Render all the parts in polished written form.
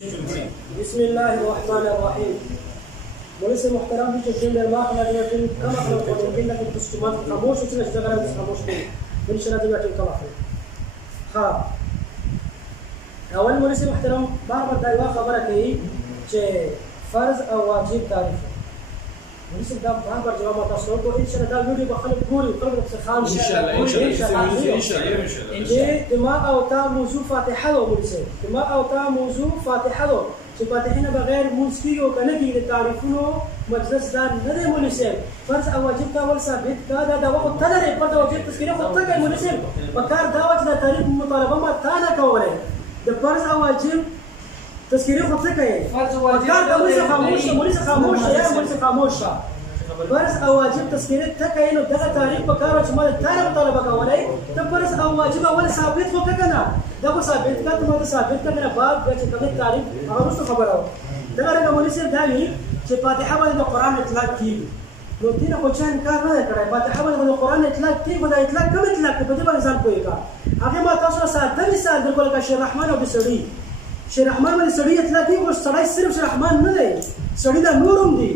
بسم الله الرحمن الرحيم. وليس محترم في تشين الماء لكن كما قلت لكن لكن تستمر خاموش وتنش تغير خاموش من شنو تبعت كما ها اول وليس محترم بار بدايه خبرك هي فرض او واجب تعريف وليس ده بار جواب تصور تو ان شاء الله فيديو بخلي كوري قبل خام ان شاء الله ان شاء الله دماء او تا موضوع فاتحه وليس دماء او تا موضوع فاتحه فاتحين بغير موسكيو كنبي للتعريفونو مجلس دان ندي منسب فرض او واجب تا ول ثابت کا دا وقت تدري فرض واجب تذكيره خود تک منسب بکار دعوت دا تعریف مطالبه ما تا نه کوله د فرض او واجب تذكيره خود تک فرض واجب دا مولس خاموش يا مولس خاموش فرض او واجب تذكيره تک انه دغه تعریف بکار چې ما تا نه مطالبه کوله د فرض او واجب اول ثابت خو کنه دا ثابت کا ته ثابت کا نه بعد چې کوم تعریف هغه مست خبره دا رنګ مولس دایي چې فاتحه باندې د قران اطلاق کیږي نو دینه خو چان کار نه کړی فاتحه باندې د قران اطلاق کیږي دا اطلاق کوم اطلاق په دې باندې ځان کوی کا هغه ما تاسو سره مثال درکول کا شیخ رحمان او د سړی شیخ رحمان باندې سړی اطلاق کیږي او سړی صرف شیخ رحمان نه دی سړی دا نورم دی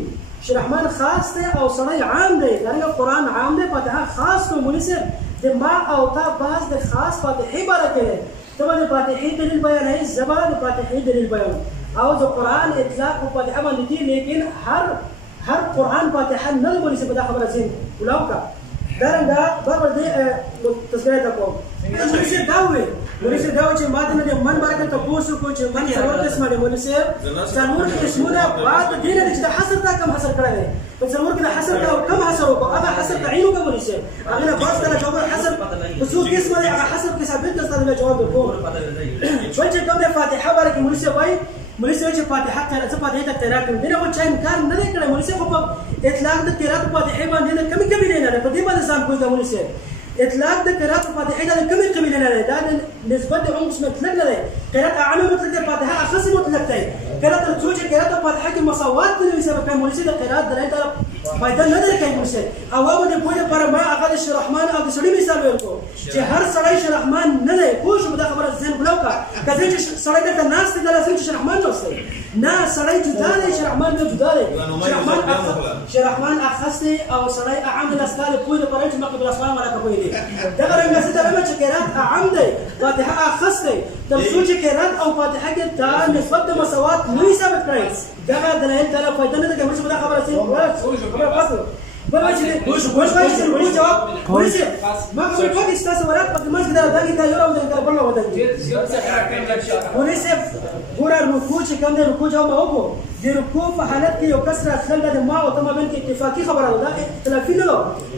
شیخ رحمان خاص دی او سړی عام دی دا قران عام دی فاتحه خاص کو مناسب د ما او تا باز د خاص فاتحه برکه ته د فاتحه دلیل بیان هي زبان فاتحه دلیل بیان او د قران اطلاق په فاتحه باندې دي لیکن هر قران فاتحه نه مناسب ده خبره زين ولوکا درنګا بابا دې تسبیح تکو مناسب داوي چې ماده نه من برکت تاسو کو چې من څلور قسمه دي مناسب څلور قسمونه بعد دې نه چې حصر تا کم حصر کړی دی په څلور کې حصر تا کم حصر وکړه هغه حصر تعینو کوم مناسب هغه نه باز کله جواب حصر څو قسمه دي هغه حصر کې ثابت تاسو جواب وکړو چې کوم فاتحه برکت مناسب وای مناسب چې فاتحه ته څه فاتحه ته قرات کوم دغه چې امکان نه کړی مناسب په اطلاق د قرات فاتحه باندې کمی کمی نه په دې باندې ځان کوی دا مناسب اطلاق د قرات فاتحه د کمی کمی نه نه دا نسبت د عمق مطلق نه دی قرات عام مطلق فاتحه اخص مطلق دی قرات څو چې قرات فاتحه کې مساوات نه وي په مناسب د قرات درې طرف فائدہ نه لري کوي مناسب او باندې په دې پر ما هغه شیخ رحمان او د سړي مثال ورکو چې هر سړی شیخ رحمان نه دی خو شو دا خبره ځین بلوکا کله چې سړی د ناس ته لازم چې شیخ رحمان نوسي نه سړی جدا دی شیخ رحمان نه جدا دی شیخ رحمان اخص دی او سړی عام د اسکال په دې پر چې مقبل اسلام ولا کوي دی دا رنګ څه ته چې قرات عام دی فاتحه اخص دی تر څو چې قرات او فاتحه کې دا نسبت د مساوات نه ثابت کړي دا دلایل ته فائدہ نه ده کوم څه دا خبره څه ما کوم په استاسو ورات په مسجد دا دغه ته یو راوځي دا بل ودانګي ونیسه ګور رکوع چې کوم د رکوع جواب وکړو د رکوع په حالت کې یو کسر اصل د ما او تم بین کې اتفاقی خبره ده اختلافي نه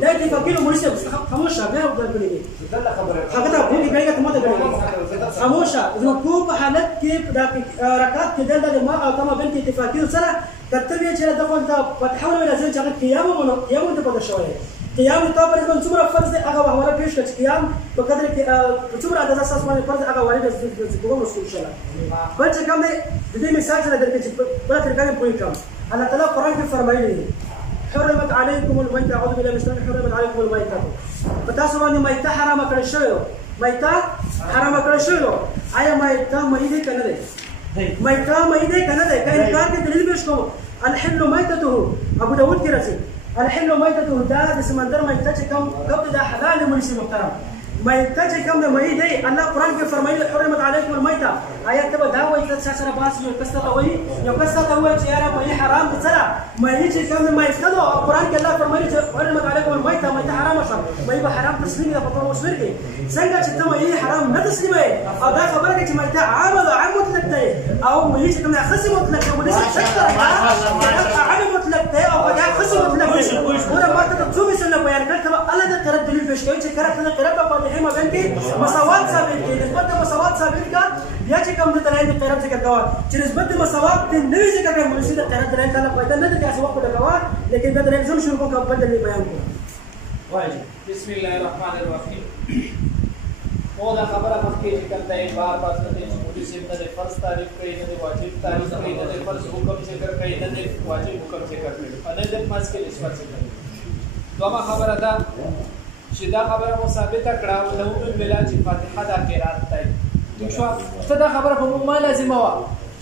ده اتفاقی نو مناسب خاموشه بیا ودل کړی دا خبره هغه ته په دې کې ته ماته کړی خاموشه رکوع په حالت کې د رکعت کې د ما او تم بین کې اتفاقی سره کتبه چې دغه د فتح ولا لازم چې قیام ته پد شوی قیام ته پر څومره فرض هغه حواله پیش کړ قیام په قدر کې څومره د اساس باندې فرض هغه وایي د کوم رسول ان شاء الله بل چې کوم د دې مثال سره درکې چې په تر کوم پوینټ الله تعالی قرآن کې فرمایلی حرمت علیکم المیتة اعوذ بالله من الشیطان حرمت علیکم المیتة پتا سو باندې میتة حرام کړی شوی میتة حرام کړی شوی آیا میتة مې دې کنه ده میتة مې دې کنه ده کله انکار کې دلیل پیش کوم الحل میتته ابو داود کې راځي الحل میتته دا د سمندر میتة چې کوم دا حلال مناسب محترم میتة چې کوم د مې دی الله قرآن کې فرمایي حرمت علیکم المیتة آیات ته دا وایي چې سره باس یو کس ته وایي یو کس ته وایي چې یاره مې حرام دي سره مې چې کوم د میتة نو قرآن کې الله فرمایي چې حرمت علیکم المیتة میتة حرام شو مې به حرام تسلیم ده په مسلم کې څنګه چې ته مې حرام نه تسلیمه او دا خبره کې چې میتة عام مطلق دی او مې چې کوم خصم مطلق دی ولې څه عام مطلق دی او دا خصم مطلق دی ورته ماته څو مثال بیان کړم الله د قرات دلیل پیش کوي چې قرات ما بین کې مساوات ثابت دي نسبت مساوات ثابت کا بیا چې کوم د دلایل د قرات ذکر کوا چې نسبت مساوات د نوې ذکر کوي مناسب د قرات دلایل تعالی پیدا نه دي چې وخت د کوا لیکن د دلایل زم شروع کوم بدل بیان کو واجب بسم الله الرحمن الرحیم او دا خبره مخکې ذکر دی بار بار د مناسب د فرض تعریف کوي د واجب تعریف کوي د فرض حکم ذکر کوي د واجب حکم ذکر کوي په دې ماس کې نسبت ذکر کوي دوه خبره ده چې دا خبره مو ثابته کړه او نو بلا چې فاتحه د قرات دی شو څه دا خبره په ما لازمه و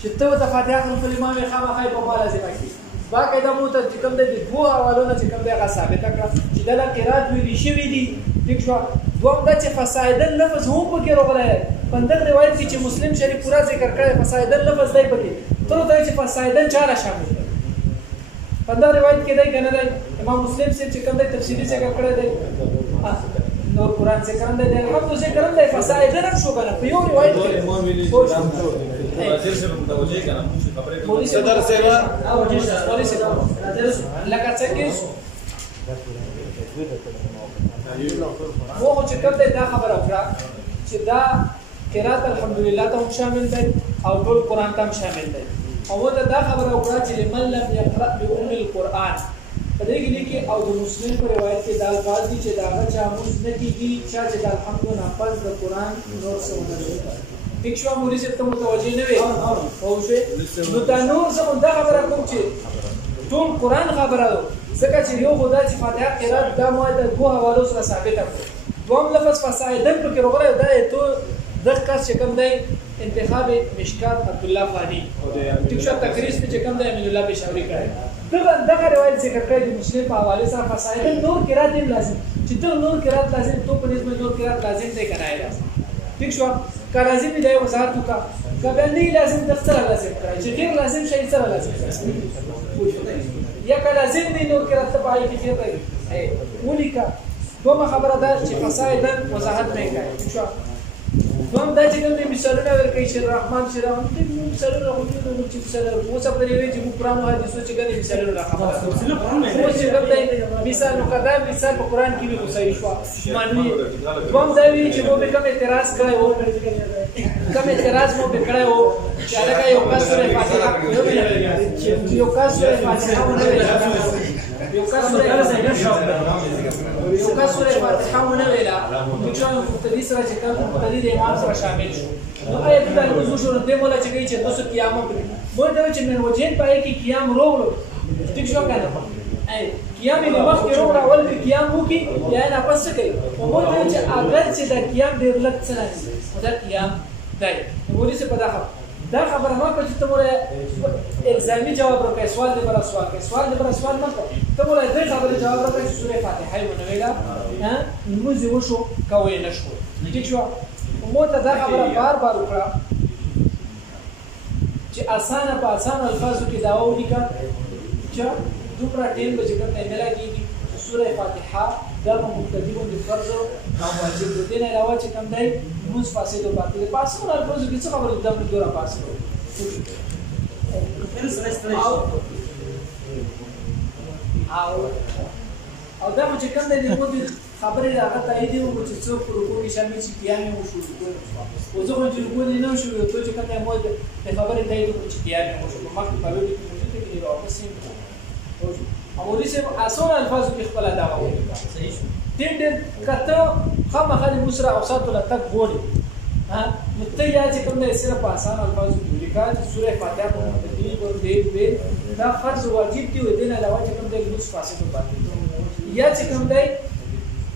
چې چې ته د فاتحه خلف الامام خامخا په ما لازمه کړي باقاعده مو ته چې کوم د دوه حوالو نه چې کوم دی هغه ثابته کړه چې دله قرات ویلي شوي دي ټیک شوه دوم دا چې فصاعدا لفظ هم پکې راغلی په دغه روایت کې چې مسلم شریف پورا ذکر کړی فصاعدا لفظ دی پکې تر دا چې فصاعدا چا شامل دی په دغه روایت کې دی کنه دی امام مسلم سے چې کوم دی تفصیلی ذکر کړی دی نور قرآن ذکر هم دی الحمد ذکر هم دی فصاعدا هم شو کنه په یو روایت کې صدر سیوا لکه څنګه مو چې کوم دی دا خبره وکړه چې دا قرات الحمدلله ته هم شامل دی او ټول قرآن ته هم شامل دی او دا خبره وکړه چې لمن لم يقرأ بأم القرآن په دې کې او د مسلم په روایت کې دا الفاظ دي چې دا هغه چا موږ نه کیږي چې د الحمدلله پس د قرآن نور څه ونه لري ټیک شو مولوی صاحب ته متوجه نه وي او شو نو دا نور څه دا خبره کوم چې ټول قرآن خبره ده ځکه چې یو خدای چې فاتحه قرات دا مو د دوه حوالو سره ثابته کړو دوم لفظ فصاعدا په کې راغلی دا ته دغه کس چې کوم دی انتخاب مشکات عبدالله فانی ټیک شو تقریر چې کوم دی امین الله پېښوري کړی دغه روایت ذکر کړی د مسلم په حواله سره فصاعدا نور قرات هم لازم چې ته نور قرات لازم تو په نسبت نور قرات لازم دی کنه لازم ټیک شو که لازم دی وضاحت وکړه که باندې لازم د سره لازم کړی چې غیر لازم شي سره لازم یا که لازم دی نور قرات ته پای کې خیر دی ولیکه دومره خبره ده چې فصاعدا وضاحت نه کوي ټیک شو دوم دا چې کوم مثالونه ورکړي چې رحمان چې راوړي مثالونه راوړي چې مثالونه مو څه پرې وي چې مو قرآن او حدیثو چې کوم مثالونه راخبره مو چې کوم دی مثال مقدم مثال په قرآن کې به صحیح شو مانوي دوم دا وی چې مو به کوم اعتراض کړی وو کوم اعتراض مو به کړی وو چې هغه یو کس سره فاتحه یو کس سره فاتحه یو کس سره فاتحه ونه ویلا چې مقتدی سره چې کوم مقتدی د امام سره شامل شو نو آیا د موضوع شروع د مولا چې کوي چې تاسو قیام وکړي مو دا چې من وجهین پای کې قیام روغلو ټیک شو کنه ای قیام د وخت روغ اول کې قیام وکي یا نه پس کوي مو دا چې اگر چې د قیام ډیر لږ څه نه دا قیام دی نو څه په دا خبره ما په چې ته مولا الزامي جواب ورکړې سوال دې پر سوال کې سوال دې پر سوال نه ته مولا دې خبره جواب ورکړې چې سورې فاتحه ونه ویلا ها موږ یې وشو کوي نشو ټیک شو مو ته دا خبره بار بار وکړه چې اسانه په اسانه الفاظو کې دا ولیکه چې دومره ټیم به چې کوم نه لګيږي سورې فاتحه دا مقتدی باندې فرض او واجب دي نه علاوه چې کوم دی موږ فاسد او باطل پاسو نه الفاظو کې څه خبره ده د دوره پاسو او دا چې کوم دی موږ خبرې راغله تایید یو چې څوک پروګرام کې شامل شي قیام مو شو او زه خو چې کوم نه شو ته چې کوم مو د خبرې تایید چې قیام مو شو ما په لوري کې موجود کې راوځي او دې سه اسونه الفاظو کې خپل دا وایي صحیح شو دې کته خامخا د مسرا اوسات له تک بولي ها متیا چې کوم نه صرف اسانه الفاظو کې لیکل چې سورې فاتحه په تدریج او دې دا فرض واجب دی او دې نه علاوه چې کوم د لوس فاسد او باطل یا چې کوم دی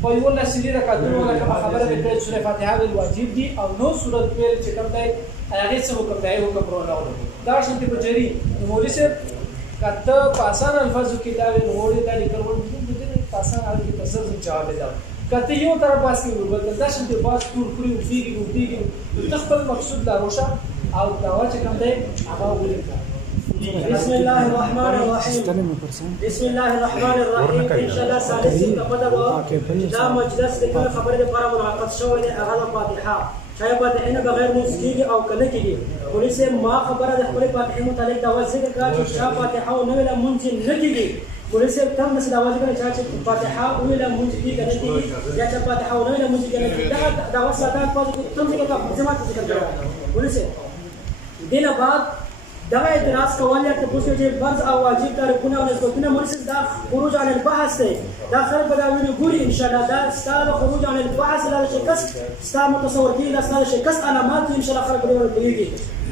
په یو لسلی رکعتونو لکه خبره د سورې فاتحه ول واجب دي او نو سورۃ ویل چې کوم دی هغه څه حکم دی حکم راوړل دا شنت په جری مولوی صاحب کته پاسان الفاظو کې دا وړي دا لیکل ورته د پاسان هغه کې تاسو جواب دی کته یو طرف باس کې ورته دا شنت باس ټول کړی دیږي تخپل مقصود لا روشه او دا چې کوم دی هغه ولیکه بسم الله الرحمن الرحيم بسم الله الرحمن الرحيم ان شاء الله ثالث کپدا دا مجلس د کوم خبره لپاره منعقد شوی دی هغه فاتحه شاید فاتحه نه بغیر موږ کیږي او کنه کیږي پولیس ما خبره د خپل فاتحه متعلق دا ذکر کړه چې شاه فاتحه او نه ویل مونږ نه کیږي پولیس تم د سلاوات کنه چې فاتحه او ویل مونږ کیږي کنه کیږي یا چې فاتحه او نه ویل مونږ کنه کیږي دا وساتات فاضل تم څنګه جماعت ذکر کړه پولیس دینه بعد دا اعتراض کول یا تاسو چې فرض او واجب ترکونه او نسبتونه مرسل دا خروج عن البحث دی دا خلک به دا ویني ګوري ان شاء الله دا ستاسو خروج عن البحث لا شکست ستاسو متصور دي لا ستاسو شکست علامات ان شاء الله خلک به ویږي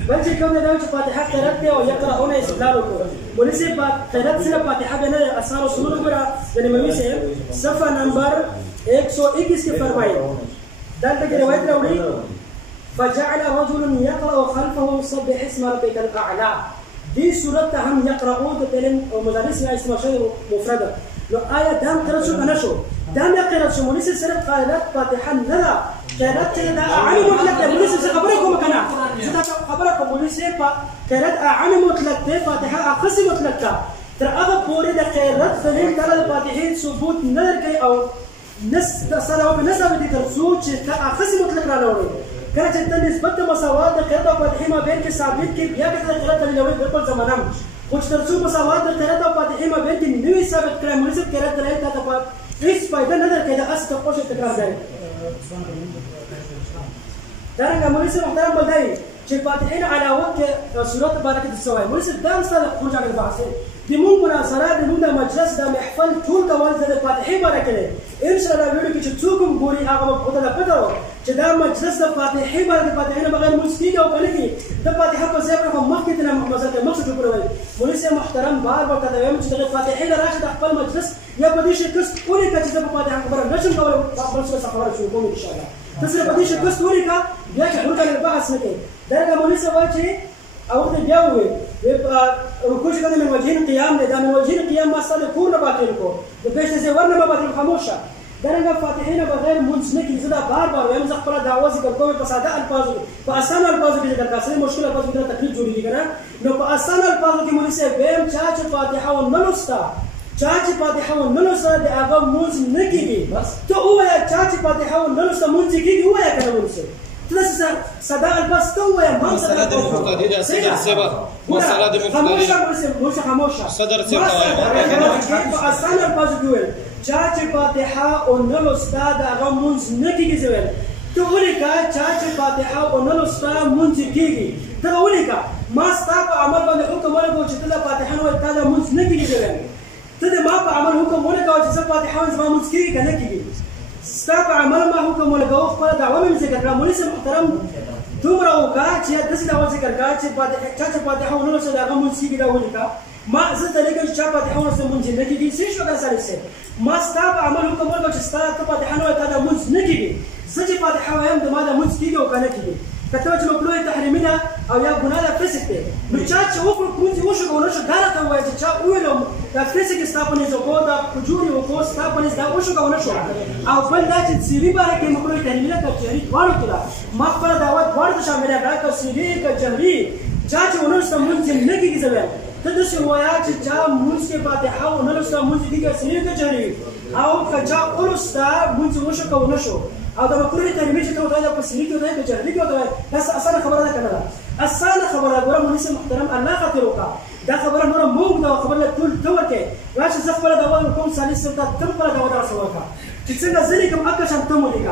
بل چې کوم دا چې فاتحه قرات دی او يقرؤون استدلال وکړي ولسی په قرات سره فاتحه نه اثر او سنن وګړه د نبوي صاحب صفحه نمبر 121 کې فرمایي دا ته روایت راوړي فجعل رجل يقرأ خلفه سبح اسم ربك الأعلى. دي سورة هم يقرؤون تلين ومدرس اسم شيء مفردة. لو آية دام قرأت شو أنا شو دام يقرأ شو منيس سرت قائلات فاتحة نلا قائلات كذا أعلم مطلق منيس خبركم كنا خبركم منيس قائلات أعلم مطلق فاتحة أقسم مطلق ترى أغا بوري ده قائلات فلين ترى الفاتحين ثبوت نذر كي أو نس صلاة بنسبة ترسوت أقسم مطلق رانوري كانت النسبة مساواة قائلات فاتحة ما بين كسابيت كي بيا كذا قائلات اللي لوين بيقول زمانهم कुछ तरसू मसावात करता पाते हैं मैं दिन न्यू साबित करे मुझे करता रहता था पर इस फायदा नजर के अस का कोशिश तकरार जाए दरंगा मुझे मुहतरम बताई कि फातिहीन على وقت सूरत बारकत السواء मुझे دام صار خروج على البحث دمون مناظرات دمون مجلس دا محفل طول دوال د فاتحه بارکله ان شاء الله ویلو کې چې څوک ګوري هغه په دغه پدو چې دا مجلس د فاتحه بارکت فاتحه بغیر مسکی او کنه کې د فاتحه په ځای په مخ کې د مقصد مقصد جوړوي مولوی محترم بار بار ته وایم چې د فاتحه راشه د خپل مجلس یا په دې شکل اوري چې د فاتحه خبره نشم کولای خپل څه خبره شروع کوم ان شاء الله تاسو په دې شکل اوري کا بیا چې خروج على البحث نه کوي دا مولوی وایي چې او ته بیا وې رکوع څنګه من وجهين قيام ده من وجهين قيام ما صار كور باطل کو د پېښې زه ورنه باطل خاموشه درنګه فاتحین بغیر منځ نه کې زدا بار بار وایم زه خپل دعوه ذکر کوم په ساده الفاظو په اسان الفاظو کې ذکر کاسه مشکل الفاظو کې تکلیف جوړیږي کنه نو په اسان الفاظو کې مونږ سه ویم چې فاتحه او نلستا چې فاتحه او نلستا د هغه منځ نه کېږي بس ته وایا چې فاتحه او نلستا منځ کېږي وایا کنه مونږ تلسه صدا الباس تو يا ما مسألة مقتدرة صدر سبب مسألة مقتدرة خاموشة صدر سبب أصلا الباس جوال چاچ فاتحة ونل استاد أغا منز نكيجي زوال تقولي كا چاچ فاتحة ونل استاد منز كيجي تقولي كا ما استاب عمل بند حكم ولا بوجه تلا فاتحة وتلا منز نكيجي زوال تدا ما بعمل حكم ولا كا جس فاتحة ونز منز كيجي كنكيجي ستاب عمل ما حكم ولا جوخ فلا دعوة من ذكر كلام وليس محترم تمر أو كا شيء دس دعوة ذكر كا شيء فاتحة ونل استاد أغا منز كيجي دعوة كا ما زلت لك الشاب فاتحة ونل استاد منز نكيجي سيش ولا سالسة ما استاب عمل حكم ولا جس فاتحة وتلا منز نكيجي سجى فاتحة ويم دماغ منز كيجي وكنكيجي كتبت مقلوب تحريمنا او يا بنانا فسكته مچاچ وفر كنت وشو ونشو غلطه وای چې چا ویلم دا فسک استاپنه زګو دا کجوري او کو استاپنه دا وشو ونشو او بل دا چې سری باره کې مقلوب تحريمنا کچري وانه کړه ما پر دا ورته شامل را کا سری کچري چا چې ونشو مونږ نه کیږي زوال ته د سوایا چې چا مونږ کې فاتحه او نلستا مونږ دي سری کچري او کچا اولستا مونږ وشو ونشو او دا مقرر ترمیم چې ته دا په سری کې دا کې جرلی کې دا اسانه خبره ده کنه اسانه خبره ګوره مونږ محترم الله خاطر وکا دا خبره نور موږ دا خبره ټول ورته راشه زه خبره دا وایم کوم سالس ته تم خبره دا ودا سوکا چې څنګه ځلې کوم اکه شم ته مو لیکا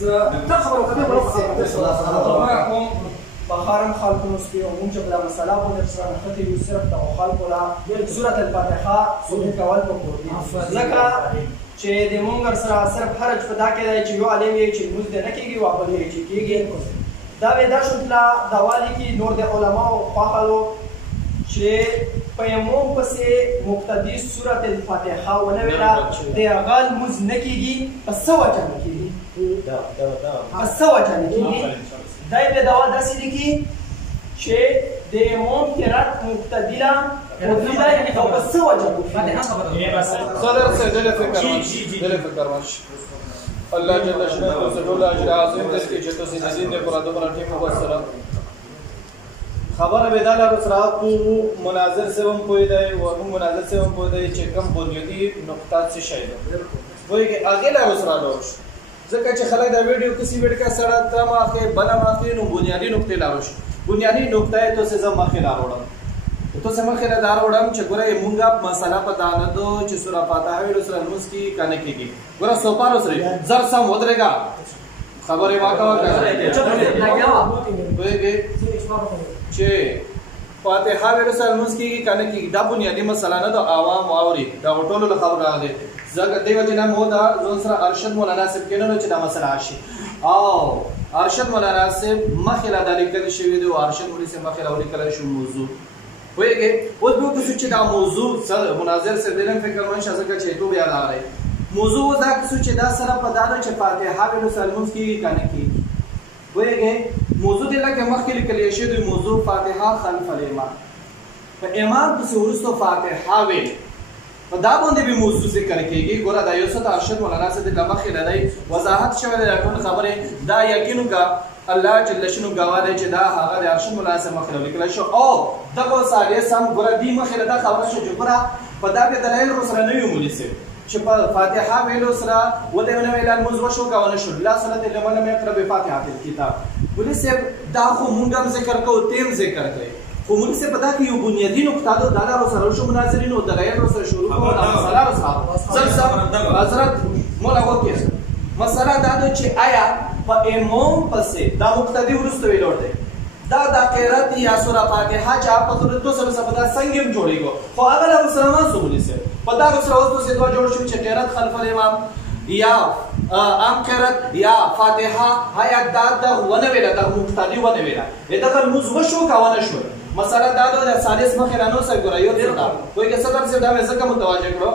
زه خبره کوم کوم بخارم خلق مستی او مونږ بلا مساله په سره خطي یو صرف د خلق ولا سوره الفاتحه سوره کول په کوي ځکه چې د مونږ سره صرف حرج پدا کې دی چې یو عالم یې چې موږ نه کېږي او بل یې چې کېږي دا ودا شوتلا دا والی کې نور د علماو خواخلو چې په یمو پسې مقتدی سوره الفاتحه ونه ویلا د اغال موږ نه کېږي پس وجه نه کېږي پس وجه نه کېږي دای په دوا داسې دي کې چې د امام قرات مقتدیلا مقتدیلا او پس وجه فاتحه خبره صدر سے دل فکر ماش الله جل شانه سجول اجر عظیم دې کې چې تاسو دې دې پر ادب راټیم وسره خبر بداله رسرات کو مناظر سے هم پوی دی او هم مناظر سے هم پوی دی چې کوم بنیادی نقطات سے شاید وایي چې اگے لا رسرالوش ځکه چې خلک دا ویډیو کسی ویډ کا سره تر ماخه بنا ماخه نو بنیادی نقطه لاروش بنیادی نقطه ته څه زما خلا وړم ته سم خلا دار وړم چې ګوره مونږه مسله پتا نه دو چې سوره فاتحه ویلو سره موږ کی کنه کیږي ګوره سوپارو سره زر سم ودرېګا خبره واکا وایي چې فاتحه ویلو سره موږ کی کنه کیږي دا بنیادی مسله نه د عوام اوري دا ټولو خبره ده زګ دیو جنا مو دا زون سره ارشد مولانا صاحب کینو چې دا مسله عاشي او ارشد مولانا صاحب مخله د لیکل شوی دی او ارشد مولانا صاحب مخله لیکل شو موضوع وایي اوس به تاسو چې دا موضوع سره مناظر سره دلن فکر من شازه چې ته بیا راغی موضوع دا چې دا سره په داده چې فاتحه ویلو سره موږ کی کنه کی وایي موضوع دی لکه مخکې لیکلی شوی دی موضوع فاتحه خلف الامام په امام پسې وروسته فاتحه ویل په دا باندې به موضوع ذکر کېږي ګوره دا یو څه د ارشد مولانا صاحب د مخکې نه دی وضاحت شوی دی ټول خبرې دا یقین وکړه الله جل شانه ګواه دی چې دا هغه د ارشد مولانا صاحب مخکې لیکلی شو او دغه ساړې سم ګوره دې مخکې دا خبره شو چې ګوره په دا کې دلایل ورسره نه وي مولیسي چې په فاتحه ویلو سره ودې ونه ویل لمونځ وشو کوونه شو لا صلات لمن لم يقرأ بفاتحه الكتاب مولیسي دا خو مونږ هم ذکر کوو تیم ذکر کوي خو مولیسي په دا کې یو بنیادي نقطه ده دا ورسره شو مناظرینو دلایل ورسره شروع کوو دا مسله ورسره حضرت مولا وکړي مسله دا ده چې آیا په امام پسې دا مقتدی ورسته ویلور دی دا د قرات یا سوره فاتحه چې په صورت تو سره سبدا څنګه جوړیږي خو هغه له مسلمان سمونی سره په دا سره اوس څه دوه جوړ شو چې قرات خلف الامام یا ام قرات یا فاتحه هيا دا ونه ویلا دا مقتدی ونه ویلا دا موږ وشو کاونه شو مسله دا د سادس مخرانو سره ګورایو دا کوئی که صدر سے دا مې ځکه متوجه کړو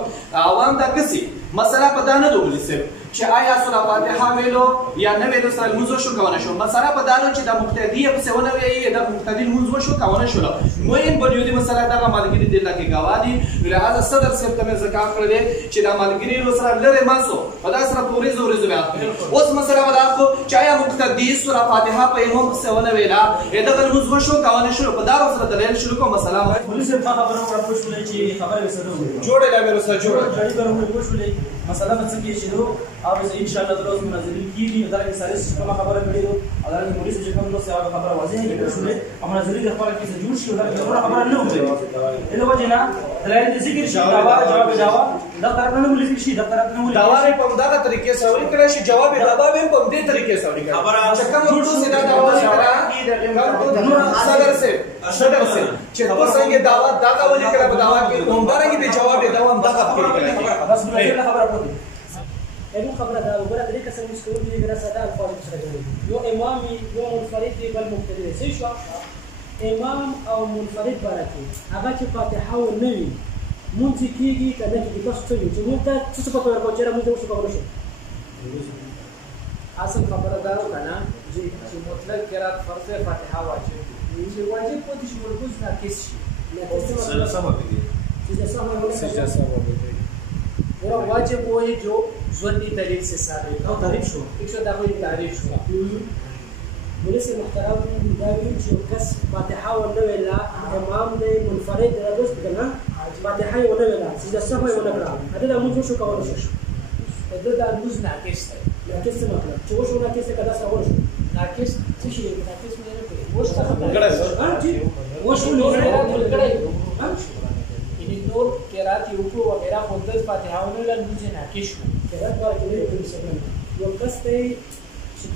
عوام دا کسي مسله په دا نه دولی سره چې آیا سوره فاتحه ویلو یا نه ویلو سره موږ شو کاونه شو مسله په دا نه چې دا مقتدی په څه ونه وی دا مقتدی موږ شو کاونه شو موین بنیادی مسله دا مالګری د لکه گوادی لہذا صدر سے ته مې ځکه کړل چې دا مالګری رو سره لره ماسو په دا سره پوری زور بیا اوس مسله ودا کو چې آیا مقتدی سوره فاتحه په هم څه ونه ویلا دا موږ شو کاونه شو په دا سره دلیل شروع کوم مسله پولیس په خبره وړه پوښتنه چې خبره وسره جوړه لا به سره جوړه غړي به موږ پوښتنه مسله به څنګه شروع او ان شاء الله دروازه مناظرین کیږي دا کې ساري کومه خبره کړې دو او دا پولیس چې کوم دوسه هغه خبره واضح نه پوښتنه او مناظرین خبره کې جوړ شي دا خبره نه وځي نو وجه نه دلایل ذکر شي جواب دا طرف نه مولي شي دا طرف نه مولي داوا په دغه طریقې سره کړی شي جواب هم په دې طریقې سره کړی خبره چې کوم دوسه دا داوا صدر سے چې په څنګه دعوت دا کول کړه په دعوا کې همدارنګه به جواب دی دا هم دغه کړی بس خبره پوهه اینو خبره دا وګوره د دې کسر مستوي دي ګره ساده الفاظ سره جوړي یو امام یو منفرد دی بل مقتدی دی شو امام او منفرد برکه هغه چې فاتحه و نوي مونږ کیږي کله چې تاسو ته چې مونږ ته څه په توګه کوچره مونږ څه کوو شو اصل خبره دا وکنه چې مطلق قرات فرض فاتحه واجب چې واجب پاتې شي ورکوز ناقص شي سره سبب دی سجده سبب دی ورا واجب وای جو ظنی تعریف سے ثابت او تعریف شو ایک شو دا کوئی تعریف شو ولسه محترم دا ویل چې کس فاتحه و نه ویلا امام دی منفرد دی اوس کنه فاتحه و نه ویلا سجده سبب و نه کړه دا موږ شو کولای شو دا د موږ ناقص دی ناقص څه مطلب چې وشو ناقص کدا څه وشو ناقص څه شي ناقص مې نه کوي وش څه خبره ګړه وشو نو ګړه یعنی نور قرات یو کو وغیرہ خود فاتحه و نه لږه ناقص شو قرات ورکړي په څه یو کس ته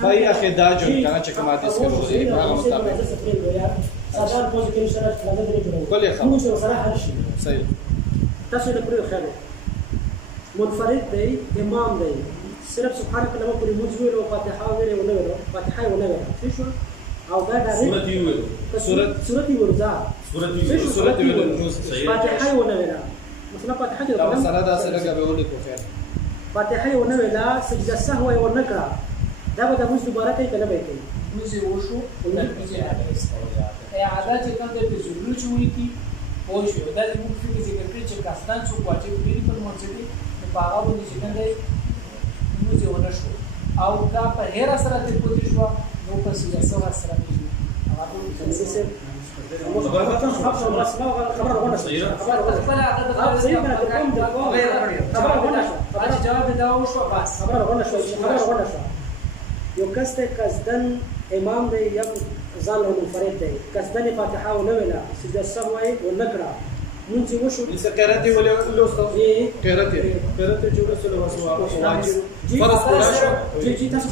پای اخی دا جوړ کنه چې کوم حدیث کې راځي هغه مطابق ساده پوزیټیو سره څنګه دی جوړو کله خبر موږ سره هر شي صحیح تاسو د پرې خیال منفرد دی امام دی صرف سبحانك لما كل مجويل وفاتحه وغيره ونوره فاتحه ونوره شو او دا سورة ورزا فاتحه ونوره مثلا فاتحه دا مساله دا سره غوړي کو خیر فاتحه ونوره سجده سهو ونکړه دا به د موږ دوباره کوي کنه به کوي موږ وشو نتیجه راځي اعاده چې کوم د ضروري چوي کی او شو دا موږ فکر ذکر کړی چې کاستان څو واجب دي په مرجدي په هغه باندې چې کنده موږ ونه شو او دا په هر سره د پوتې شو نو په سیاسي سره سره کیږي یو کس ته قصدن امام دی یا ځان له منفرد دی قصدن فاتحه و نه ویلا سجده سهو و نه کړه مونږ چې وشو لسه قرات ولې لوستو قرات چې ولې وسو واجب فرض کړه شو جی تاسو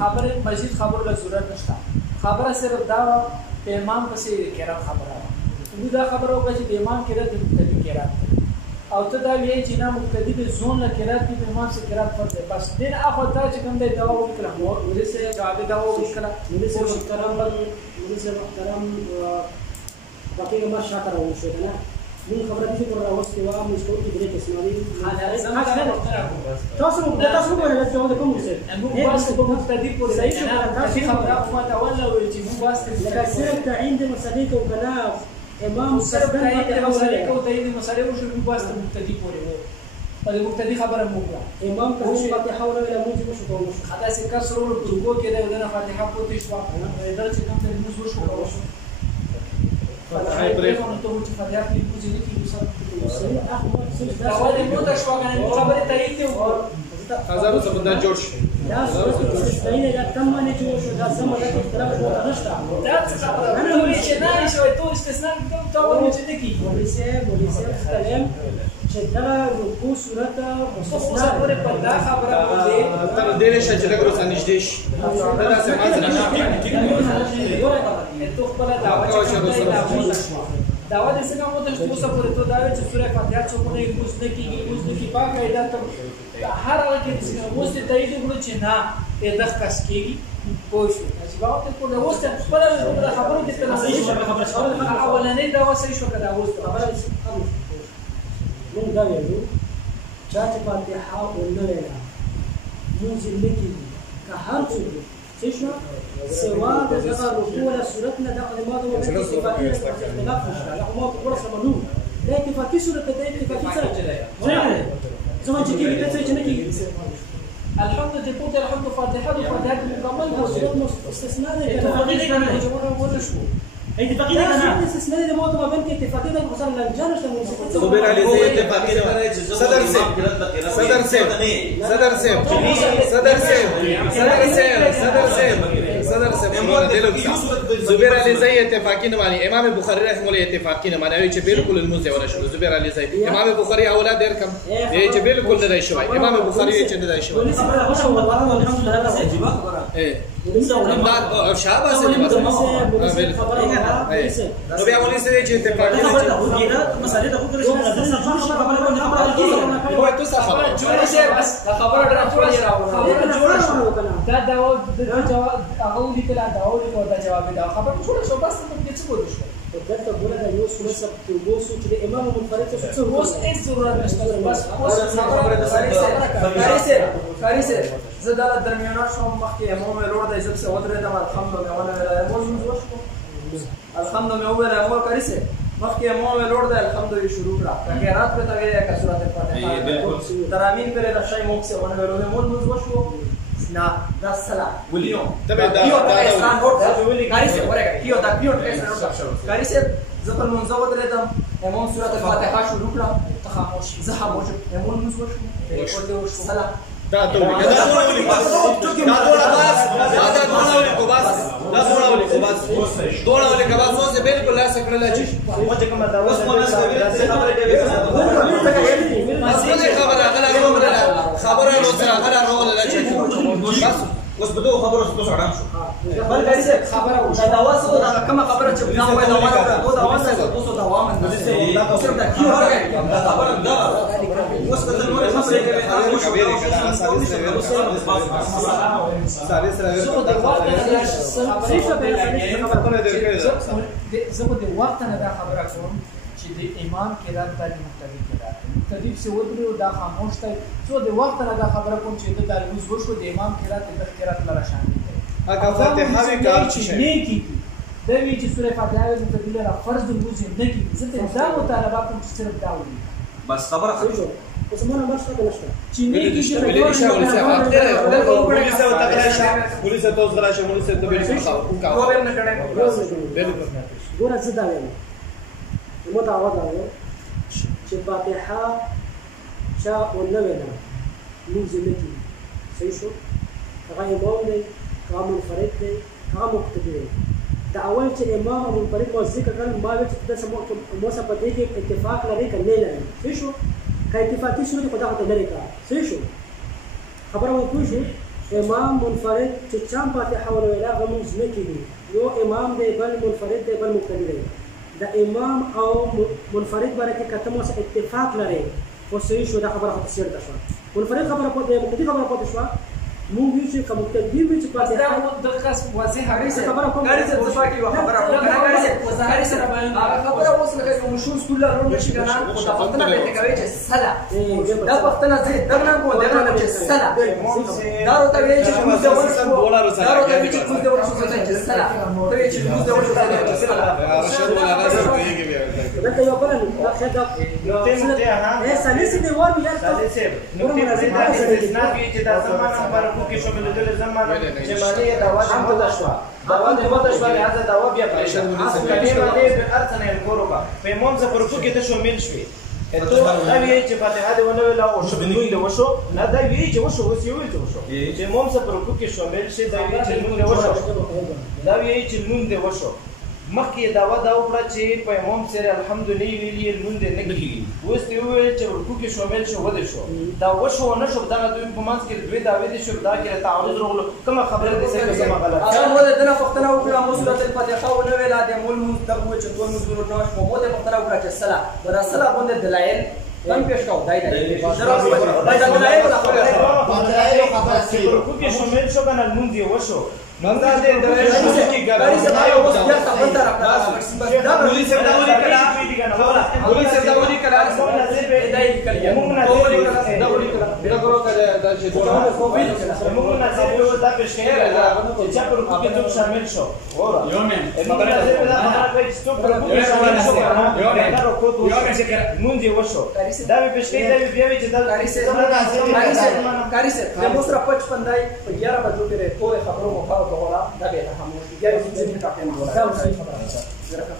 خبره مسجد خبره له ضرورت نشته خبره صرف دا امام پسې قرات خبره دا خبره وکړه چې امام قرات د مقتدی قرات او ته دا وی چې نه مقتدی د زون له قرات کې امام سره قرات فرض دی بس دین اخو ته چې کوم دی دا وکړه نو ولسه جواب دا وکړه ولسه محترم باقي ما شاکر و شو نه من خبرت دي برا وسط وام مستوى دريك اسماعيل تاسو ولا تاسو ده کوم څه مو واسطه په مبتدی پورې تاسو خبره ما ته ولا ویل چې مو واسطه لکه صرف تعین د مصدق او کلام امام صرف تعین د مصدق او تعین مصدق او شو واسطه مبتدی پورې وو په مبتدی خبره مو کړه امام کله فاتحه ولا ولا موږ شو کوو خلاص کسر ور رکوع کې دا فاتحه پوتې شو دا چې کوم د موږ شو کوو فاتحه پرې کوم ته چې فاتحه کې پوجي نه کیږي دا ولې مو ته شو غواړم خبره تعین دی هزارو څخه جوړ شي دا ستاینه دا کم باندې جوړ شو دا سم ده چې طرف وته نشته دا څه خبره انا مولي چې نه شوي ټول استثناء ته ونه چې دکی مولي سه کلام چې دا رکوع صورت مستثنا پورې په دا خبره باندې تر دې نشه چې دغه روسه نږدې شي دا سماج نه ته خپل دعوه چې دعوه دې څنګه مو ته څه پورې ته دا چې سورې فاتحه څو نه یوز نه کیږي یوز نه کی باقاعده ته هر هغه کې اوس ته تایید وکړو چې نه دا کس کیږي پوه شو چې باور ته کوله اوس ته خپل خبرو دې ته اولنې دا وسې شو کړه اوس خبره من دا ویلو چې فاتحه ونه ویلا موږ لیکي که هر څه شو سوا د دغه رکوع له صورت نه دغه ماده او اتفاقي اختلاف نشته له ما په ورسره منو دا اتفاقي صورت ته اتفاقي څه زمان چې کېږي څه چې نه کېږي الحمد لله قلت الحمد فاتحه وفاتحه مكمل صورت استثناء ده اتفاقي ده كان ولا شو اتفاقي ده كان استثناء ده موضوع ما بين اتفاقي ده مثلا لنجان صبر علي زي اتفاقي ده صدر سيف صدر سيف صدر سيف صدر سيف صدر سيف صدر سيف صدر سيف زبير علي زي اتفاقي نه معنی امام بخاری رحمه الله اتفاقي نه معنی چې بالکل الموزه ولا شو زبير علي زي امام بخاری اولاد ډیر کم دی چې بالکل نه دی شوی امام بخاری چې نه دی شوی الحمد لله دا شابه سي نو بیا ولې سره چې اتفاقي نه مسالې د خبرې هو تاسو خبره جوړ شي بس دا خبره ډېره جوړه دا جواب هغه لیکل دا جواب دا خبره جوړه شو بس ته څه کوو شو دلته ګوره د یو صورت څخه ووسو چې امام منفرد څه اوس هیڅ ضرورت نشته بس اوس خبره د کاری سره زه دا درمیانه شوم مخکې امام لور د عزت څخه ودرېدم الحمدلله الحمدلله ویل امور کاری سره مخکې امام لور د الحمدلله شروع کړه قرات په تاګه یا سورۃ الفاتحه ترامین پر د شای موږ څه ونه ویلو مول وشو نه دا سلام ولیوم تبع دا کاری سره ورګه کیو دا کیو کاری سره زه په منځ ودرېدم امام سورۃ الفاتحه شروع کړه خاموش زه خاموش امام وشو سلام دا ټول دا ټول بس دا څه بالکل لا سکړل چې مجه کومه دا اوس مونږ خبره غلا سره غلا رول لا چې بس اوس په دوه خبرو څه څه اړم شو بل کاری سره خبره دا واسو دا کومه خبره چې دا وای دا واسو دا واسو اوس دا وامن د دې صرف دا کیو خبره دا اوس په دې نور خبره کوي دا مو خبره کړه ساري سره زه په دې وخت نه دا خبره کوم چې د امام قرات باندې مختلف قرات مختلف څه ودرو دا خاموش دی څو د وخت نه دا خبره کوم چې د دروز وشو د امام قرات د قرات لره شامل دی هغه فاتحه وی کار شي نه کی دا وی چې سورې فاتحه د مقدله را فرض د موزه نه کی زه ته دا مطالبه کوم چې صرف دا وایي بس خبره ختمه اوس مونږ ماشته نشته چې نه کی چې پولیس ته اوس غلا شي پولیس ته بالکل کوو نه کړه بالکل ګوره زه دا وایم نو دا وایي چې فاتحه چا ونه وینا موږ نه کی صحیح شو هغه امام دی هغه منفرد دی هغه مقتدی دی دا اول چې امام منفرد او ذکر کړل ما ویل چې د موسه په دې کې اتفاق لري کنه نه لري صحیح شو که اتفاقی شروع په دغه لري کا صحیح شو خبره مو کوی شو امام منفرد چې چا فاتحه ویلا هغه موږ نه کیږي یو امام دی بل منفرد دی بل مقتدی دی دا امام او منفرد باندې کته مو اتفاق لري او صحیح شو دا خبره خاطر ده شو منفرد خبره پوهه مقتدی خبره پوهه شو مونږ وی چې کوم تدبیر وی چې پاتې دا د خاص واضح خبره کوم غاری څه ځفاکي خبره کوم غاری سره باندې خبره اوس لکه کوم شو سکول له روډ شي کنه او دا پښتنه به کوي چې سلا دا پښتنه دې دغه کو دغه چې سلا دا ورته وی چې موږ د ورشو دا ورته وی چې موږ د ورشو چې سلا ته چې موږ د ورشو چې سلا دا یو بل نه خدا یو سلیسي دی ور بیا سلیسي نو دې استثناء کې چې دا زمانه پر کوکې شامل دي زمانه چې معنی دا واجب مده شو دا واجب مده شو لہذا دا بیا پریشن کلمه دې په ارتنه القربه په موږ پر کوکې ته شامل شوي ته دا وی چې فاتحه دې ونه ویلا او شبنوي له وشو نه دا وی چې وشو اوس یو ته وشو چې موږ پر کوکې شامل شي دا وی چې موږ وشو دا وی چې موږ دې وشو مخکې داوا دا وکړه چې په امام سره الحمدلله ویلي نون دې نه کیږي اوس ته ویل چې ورکو کې شامل شو ودی شو دا وشو نه شو دا دوی په مانس کې دوی دا ویلي شو دا کې تعارض راغلو کومه خبره دې څه کومه غلط اصل مو دې نه پښتنه وکړه مو سورۃ الفاتحه او نه ویلا دې مول مستقبل چې ټول مزور نو شو مو دې پښتنه وکړه چې صلا ورا صلا باندې دلایل کم پیش کاو دای دلایل خبره ورکو کې شامل شو کنه نون دې وشو نندا دې دلایل کې ګرځي دا پولیس ته دا ولي کړه پولیس ته دا ولي کړه دای کړی موږ نه دا ولي کړه بیا ګورو کړه دا چې موږ نه دا پېښ کړه چې چا پر کوکې څوک شامل شو اور یو مې موږ نه دا خبره کوي چې څوک پر کوکې شامل شو یو مې موږ دې وشو دا به پېښ کړه دا بیا چې دا کاری سره د موسره 55 دای په 11 بجو کې ټول خبرو مخاطب ولا دا به خاموش دي یو څه چې تاسو نه ولا دا صحیح خبره ده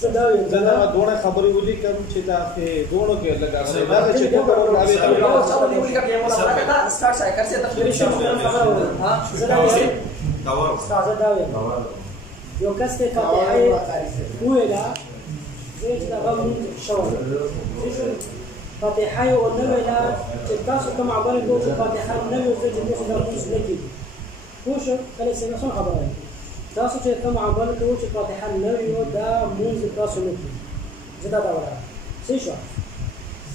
زدا دوه خبرې ولي کوم چې تاسو دوه کې لګاوه دا چې کوم دا سٹارټ شای کړئ تخلیل شو ها زدا یو کس ته فاتحه ویلا زه چې دا غو شو فاتحه او نو ویلا چې تاسو کوم عمل کوئ چې فاتحه نو ویل چې تاسو دا مش لګي خوش کله څنګه خبره تاسو چې کوم عمل کوئ چې فاتحه نو یو دا مونږ تاسو نه کی زدا دا وره صحیح شو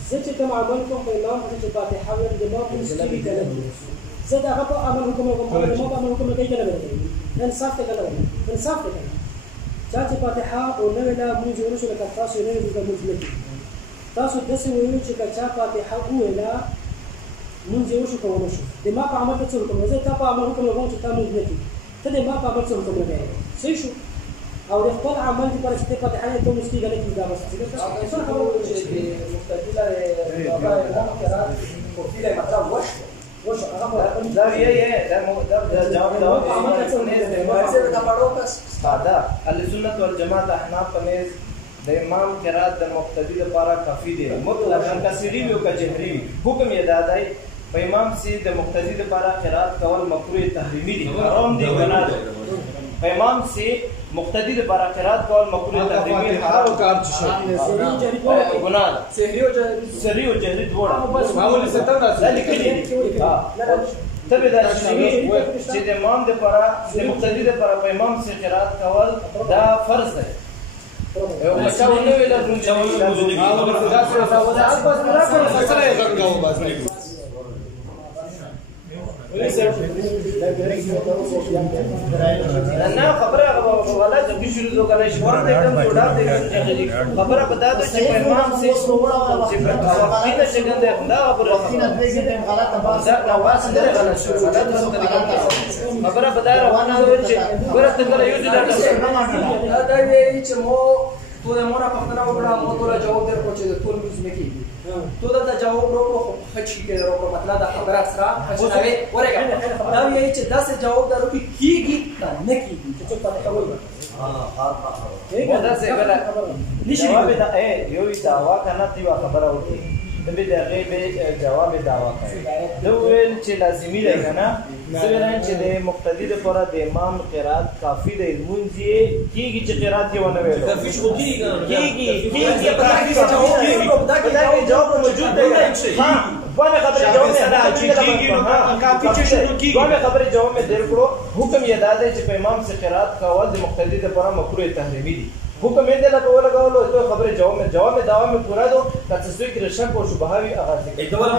زه چې کوم عمل کوم په امام چې فاتحه ویل د امام مستوي کنه زدا هغه عمل کوم کوم کوي کنه انصاف ته کنه انصاف ته کنه چې فاتحه او نو ویلا مونږ ورسره لکه تاسو نه یو د مونږ نه تاسو داسې وایو چې کچا فاتحه ویلا مونږ یو شو کوو شو د ما په عمل څه کوم زه تا په عمل کوم لګوم چې تا مونږ نه کی ته د ما په عمل څه کوم نه صحیح شو او د خپل عمل د پر ست فاتحه ته مستي غلط دا بس څه خبره چې مستقله بابا امام کرا په دې مطلب وشو هغه دا یې دا جواب عمل څه نه دی ورسره دا پړو کس ساده اهل سنت والجماعت احناف پنيز د امام قرات د مقتدی لپاره کافی دی مطلقاً کثیری او کجهری حکم یې دادای په امام سي د مقتدی لپاره قرات کول مکروه تحریمی دي حرام دي ګناه ده په امام سي مقتدی لپاره قرات کول مکروه تحریمی حرام کار شي ګناه سری او جهری دوړه ماول ستر ده لیکلي تبه دا چې د امام لپاره د مقتدی لپاره په امام سي قرات کول دا فرض ده یو بچاو نه ویل د چاو موجودي خبره دا سره دا وځه بس نه کوم سره څنګه بس نه نه خبره ولا چې شروع وکړای شو دا کوم جوړا دي خبره پتا ده چې امام سي چې په وختینه څنګه ده دا خبره دا واس نه غلط شو خبره پتا روانه ده چې ورته کله یو ځل دا وی چې مو ټول مونږه پښتنه وکړه مو ټول جواب درکو چې ټول موږ مکي ټول دا جواب ورکړو خچ کې ورکړو مطلب دا خبره سره خچناوي ورګه دا وی چې دا څه جواب درکو کیږي نه کیږي چې څه پته کوي دا څه غلا نشي دا یو دعوا کنه دی خبره وکړي د به دغه به جواب دعوا کوي نو ویل چې لازمي ده کنه زګران چې د مقتدی لپاره د امام قرات کافی د مونږی کیږي چې قرات یې ونه ویل کافی شو کیږي جواب موجود دی ها باندې خبره جواب نه چې کیږي نو کافی چې شو کیږي باندې خبره جواب مې درکړو حکم یې داده چې په امام سے قرات کول د مقتدی لپاره مکروه تحریمی دي حکم یې دې لکه ولګولو ته خبرې جواب مې پورا دو که څه څوک ترې شک او شبهه وي هغه ذکر دوله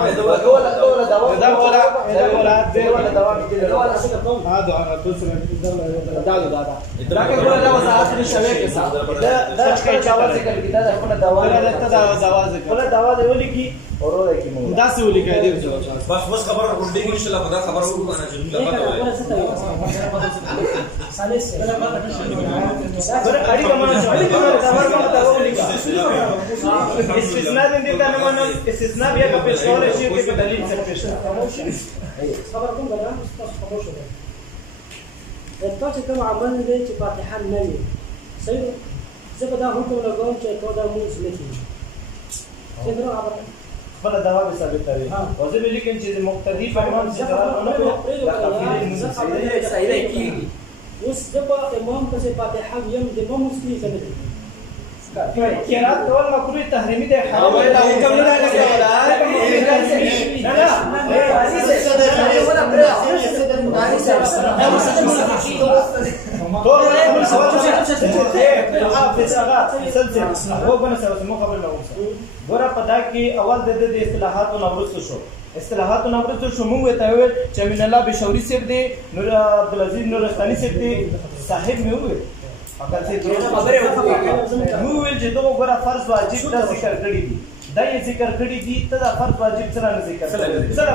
داسې ولیکئ بس خبر غونډې کې ان شاء الله خدا خبر وکړو کنه چې موږ پته وایي استثناء دې ته نه منم استثناء بیا په پیش کول شي کې په دلیل سره پیش خبر کوم غواړم تاسو خاموش اوسئ تاسو کوم عمل دی چې فاتحه نه وي صحیح زه په دا حکم لګوم چې کو دا موږ نه کیږي څنګه خبره خپل دوا به ثابتوي او زه به لیکم چې مقتدی په امام څخه صحیح کیږي اوس د امام په فاتحه یم د امام مسلم څه دی قرات کول مکروه تحریمی دی حرام دی حکم نه ګوره په دا کې اول د اصطلاحاتو نه وروسته شو موږ ته ویل چې امین الله بشوري صاحب دی نور عبدالعزیز نورستاني صاحب دی صاحب مې وویل مو ویل چې دغه ګوره فرض واجب دا ذکر کړي دي دا یې ذکر کړي دي ته دا فرض واجب سره نه ذکر کړي سره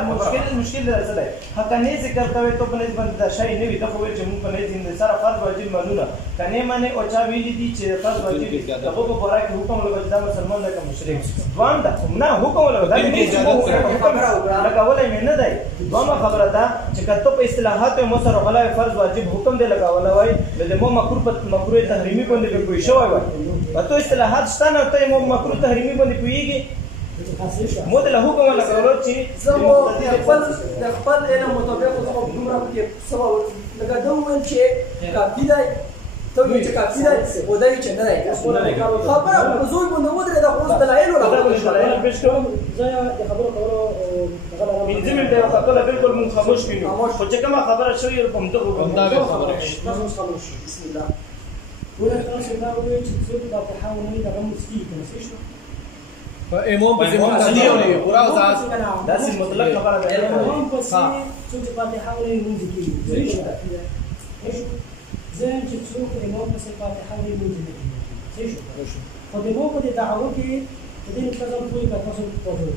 مشکل راځي حقاني ذکر کوي ته په نسبت دا شی نه وي دا خو چې موږ په نسبت سره فرض واجب مانونه کنه معنی او چا ویلي دي چې فرض واجب دغه په باره کې حکم لګول دا مسلمان نه کوم مشرک دوام دا نه حکم لګول دا لکه ولې نه دی دوامه خبره ده چې کته په اصطلاحات مو سره غلای فرض واجب حکم دی لګول وای د مو مکروه تحریمی باندې کوئی شوی وای په اصطلاحات شته نه ته مو مکروه تحریمی باندې کویږي مو د له حکم ولا کولو چې زمو خپل علم مطابق خو دومره کې سبا لکه دا ویل چې کافي دی ته ویل چې کافي دی او دا چې نه دی خبره په زوی باندې ودرې دا اوس دلایل ولا پیش کوم زه د خبرو کولو منځم ته خپل بالکل مون خاموش کینو خو چې کومه خبره شوی په مدغه خبره خاموش بسم الله ولكن دا وایي چې څوک دا په حاول نه دا مسکی کنه څه امام په امام باندې یو قرآن ذات داسې مطلق خبره ده امام په څیر څوک فاتحه ولې مونږ کیږي زين چې څوک امام په فاتحه ولې مونږ کیږي خو د مو په دعوه کې د دې نظام کوی کا تاسو پوهیږئ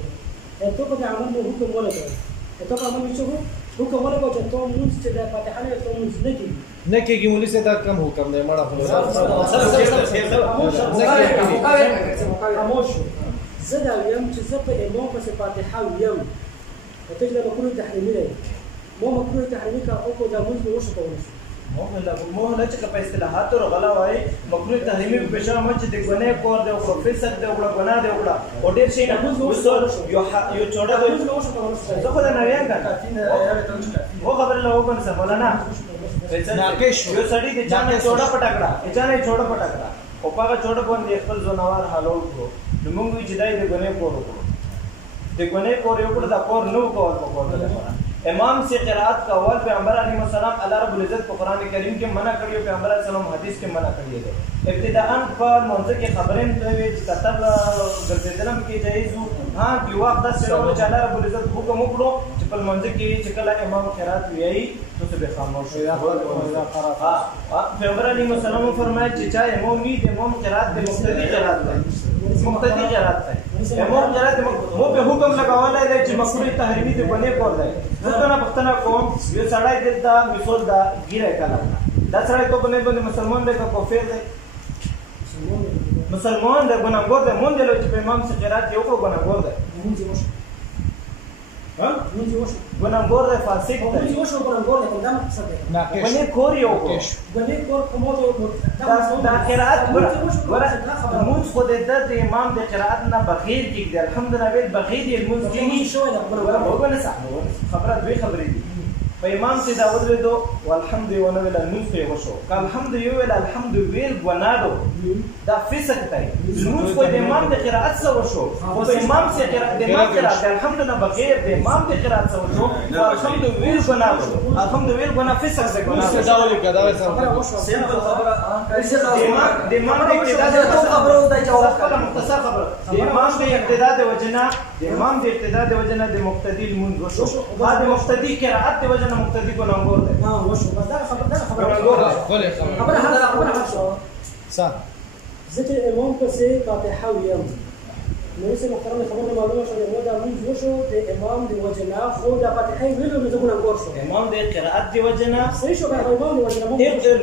ته په عمل له حکم ولا کوي ته په عمل څه حکم ولا کوي چې ته مونږ چې د فاتحه نه ته مونږ نه کیږي نه کېږي مولوي صاحب دا کم حکم دی مړه خاموش زه دا ویم چې زه په امام په فاتحه ویم ته چې مکروه تحریمي دی مو مکروه تحریمي کا او دا مونږ نه وشو کولی مو نه چې په اصطلاحات غلا وای مکروه تحریمي په شامل چې د ګناه کور دی او پروفیسور دی او ګناه دی او ډیر شي نه یو چوڑا دی زه خو دا نه ویم وو خبر له وګن څه مولانا ناقش یو سړی د چانه چوڑا پټکړه او هغه چوڑا باندې خپل زنوار حلول کړو نو موږ چې دای د ګناه کور وکړو د ګناه کور یو کړ دا کور نو کول په کور ده امام سے قرات کا اول پیغمبر علیہ السلام اللہ رب العزت کو قرآن کریم کے منع کړیو پیغمبر علیہ السلام حدیث کے منع کړی دی ابتداءً پر منځ کې خبرې ته کتاب ګرځیدلم کې جایز ها دی وخت د سره چې الله رب العزت حکم وکړو چې په منځ کې چې کله امام قرات ویایي تو څه به خاموش وي پیغمبر علیہ السلام فرمایي چې چا امام قرات د مقتدی قرات دی امام قرات مو په حکم لګولای دی چې مکروه تحریمی دی باندې کول دی څنګه پښتنه کوم یو سړی دلته مثال دا ګیره کړه دا سړی ته باندې مسلمان دی که کافر دی مسلمان دی ګناګور دی مونږ له چې په امام څخه قرات یو کو ګناګور دی ګناګور دی فاسق دی ګناګور دی کوم څه دی باندې کور یو کو باندې کور کوم دا قرات موږ خو د امام د قرات نه بغیر کېږي الحمدلله بغیر المنځ کېږي شو دا وګورئ خبره دوی خبرې دي په امام چې دا ودرېدو والحمد ونه ویل لمونځ پرې وشو که الحمد یو ویل الحمد ویل ګناه ده دا فسق دی لمونځ خو د امام د قرائت څه وشو خو په امام چې د امام قرائت د الحمد نه بغیر د امام د قرائت څه وشو خو الحمد ویل ګناه ده الحمد ویل ګناه فسق دی ګناه دا ولې کدا وې سره د امام د ابتدا د خبره وځي جواب کړه مختصر خبره د امام د ابتدا د وجنه د امام د ابتدا د وجنه د مقتدی المنذ وشو بعد مقتدی قرائت د وجنه مقتدی کو ننګور ده وشو بس دا خبره صح ذکر امام پسې فاتحه ویم نو چې محترم خبره معلومه شوه نو دا موږ وشو د امام د وجنا خو د فاتحه ویلو نو زمونږ ګور شو امام د قرائت د وجنا صحیح شو به امام د وجنا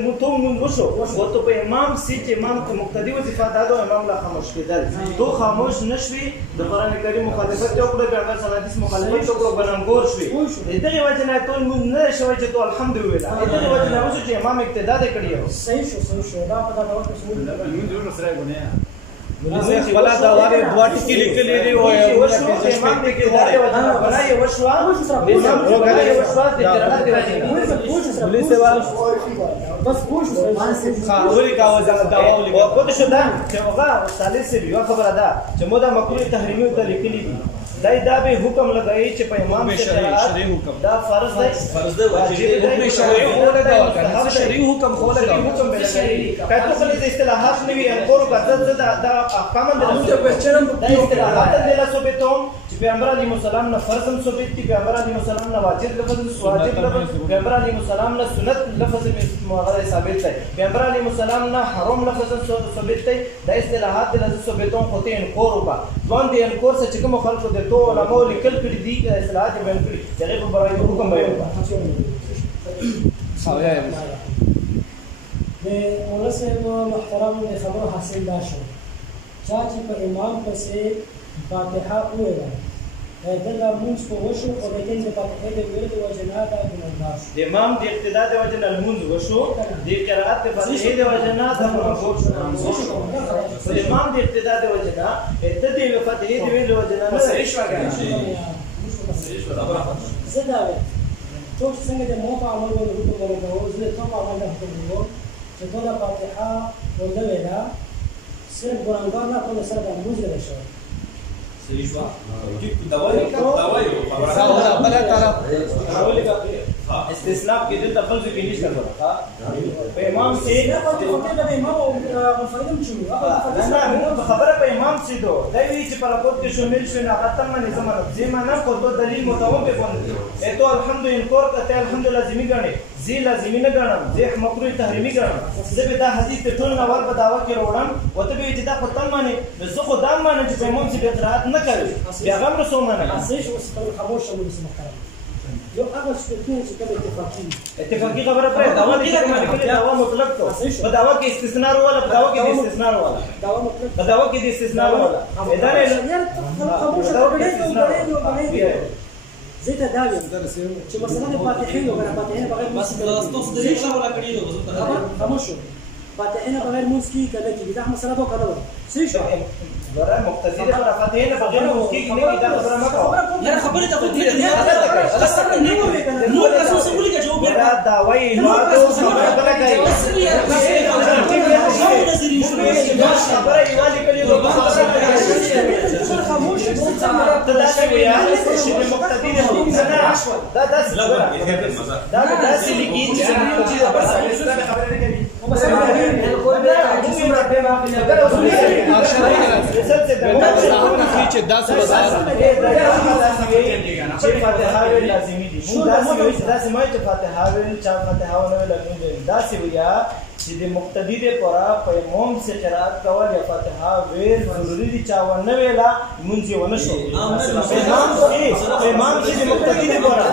مو ته مو وشو او ته په امام سي چې امام ته مقتدی وظیفه دادو امام لا خاموش کېدل تو خاموش نشوي د قران کریم مخالفت وکړه پیغمبر صلی الله علیه وسلم مخالفت وکړه بلنګور شوي دغه وجنا ټول مو نه شوي چې تو الحمدلله دغه وجنا وشو چې امام اقتدا دې کړی صحیح شو دا په دا ډول څه ولې خپل دا واره دوا ټکی لیکلې دی او وشو امام دې کې دا وجنا بلای وشو امام بلای وشو د قرائت د وجنا ولې سوا بس پوښ ولې کا وځه دا ولې او په شو دا چې هغه استاد سي یو خبره ده چې مودا مکروه تحریمی ته لیکلي دي دا به حکم لګایي چې په امام شرعي حکم دا فرض دی واجب حکم شرعي هو دا شرعي حکم هو دا حکم به لګایي کله چې د اصطلاحات نوي انکورو کتل دا احکام د اصطلاحات د لا ثبتوم چې پیغمبر علیه السلام نه فرض ثبت دي پیغمبر علیه السلام نه واجب لفظ پیغمبر علیه السلام نه سنت لفظ مغره ثابت دی پیغمبر علیه السلام نه حرام لفظ ثابت دی د اصطلاحات د ثبتوم خو ته انکور وکړه ځوان دې انکور څه چې کوم خلکو د تو علماء لیکل کړي دي اصطلاحات بیان کړي دغه په برای حکم بیان د ولسه محترم د خبرو حاصل دا شو چې په امام پسې فاتحه وویل دا موږ په وشو او د دې فاتحه د ویلو د وجنا دا ګناه شو د امام د ابتدا د وجنا المنذ وشو د قرائت د فاتحه د وجنا د مرغوب شو د امام د ابتدا د وجنا ابتدی د فاتحه د ویلو وجنا نه صحیح شو زدا څوک څنګه د مو په عمل ولې حکم ورکوي زه ته په عمل حکم ورکوم چې دا فاتحه ولولا صرف ګرانګار نه ټول سره د موږ له شو صحیح شو دوايو بل طرف استثناء کې د تفضل کې نشته په امام سي نه په امام او منفردم شو نه خبره په امام سي دو دا وی چې په لپاره کې شامل شو نه ختم نه زمانه زما نه کو دو دلیل متوم په باندې اته الحمدلله انکور کته الحمدلله لازمي غني زی لازمي نه غنم زه مکروه تحریمی غنم زه به دا حدیث ته ټول نور په داوا کې وروړم وته به چې دا ختم معنی زه خو دا معنی چې امام سي به قرات نه کوي بیا هم رسول معنی صحیح شو خاموش شو محترم یو هغه څه چې کوم اتفاقی خبره پر داوا کې داوا مطلق تو په داوا کې استثناء ولا په داوا کې استثناء ولا داوا مطلق په داوا کې استثناء ولا اذا یار خاموش غړې زيت داوي چې مثلا د فاتحه او فاتحه بغیر بس تاسو درې شاوله کړی نو خاموش فاتحه بغیر موسکی کله چې دا مسله تو کړو صحیح شو ورا مقتدی پر فاتحه بغیر موسکی کې نه دا خبره ما کوم یار خبره ته کوي نو تاسو څه ولې کې جواب دا داوی نو تاسو خبره کوي خبره یوالي کړی نو خاموش تداسي ویا چې مقتدی له حکم نه دا داسې لیکي چې په سره خبره نه کوي چې 10 فاتحه لازمي دي داسې ما چې فاتحه ویل چا فاتحه نه لګون دي داسې ویا چې د مقتدی د پورا په امام سے قرات کول یا فاتحه ویل ضروري دي چا ونه ویلا مونږ یې ونه شو امام چې د مقتدی د پورا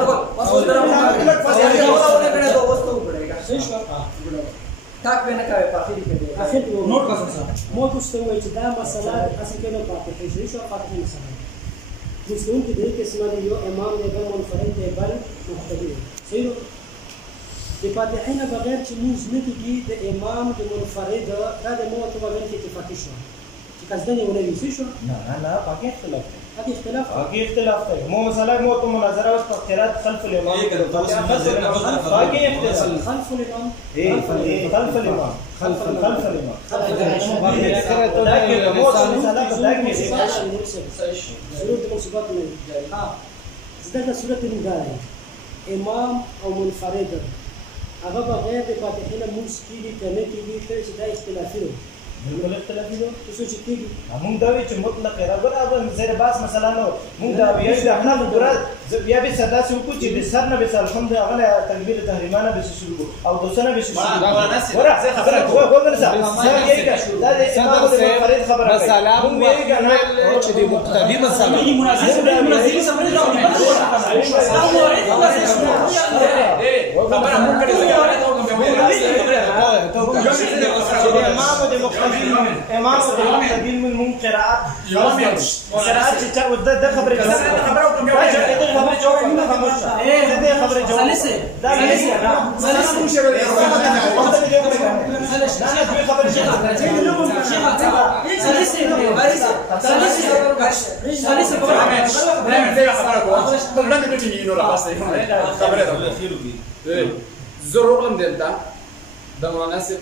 تاک به نه کوي په اخر کې اخر نوٹ کا څه مو تاسو ته وایي چې دا مسله اصل کې نو فاتحه شي شو فاتحه مسله مسلمان کې دې کې سمه یو امام دی بل منفرد دی بل مقتدی صحیح د فاتحه نه بغیر چې موږ نه کیږي د امام د منفرد دا د مو ته باندې کې اتفاقی شو چې قصدن یې ونه وي څه شو نه پاکي اختلاف دی هغې اختلاف باقي اختلاف دی مو مسله مو تو مناظره اوس په قرات خلف الامام باقي اختلاف خلف الامام خلف الامام خلف الامام شروط المنصبات من زده صورت النداء امام او منفرد هغه بغیر د فاتحې نه مونځ کېږي که نه کېږي کله چې دا اختلافي دی بالکل اختلافي دی څه چې کېږي مونږ دا وایو چې مطلق برابر زیر باس مثلا نو مونږ دا وایو چې احناف ګوره بیا به سدا سې وکړو چې د سر نه به الحمد هغه تکبیر تحریمانه به شروع کو او دوسنه به شروع ګوره خبره وګوره دا د امام منفرد خبره مثلا مونږ وایو چې د مقتدی مثلا امام المقتدين من قراءات قراءات ده خبره زور غلم دلته د مناسب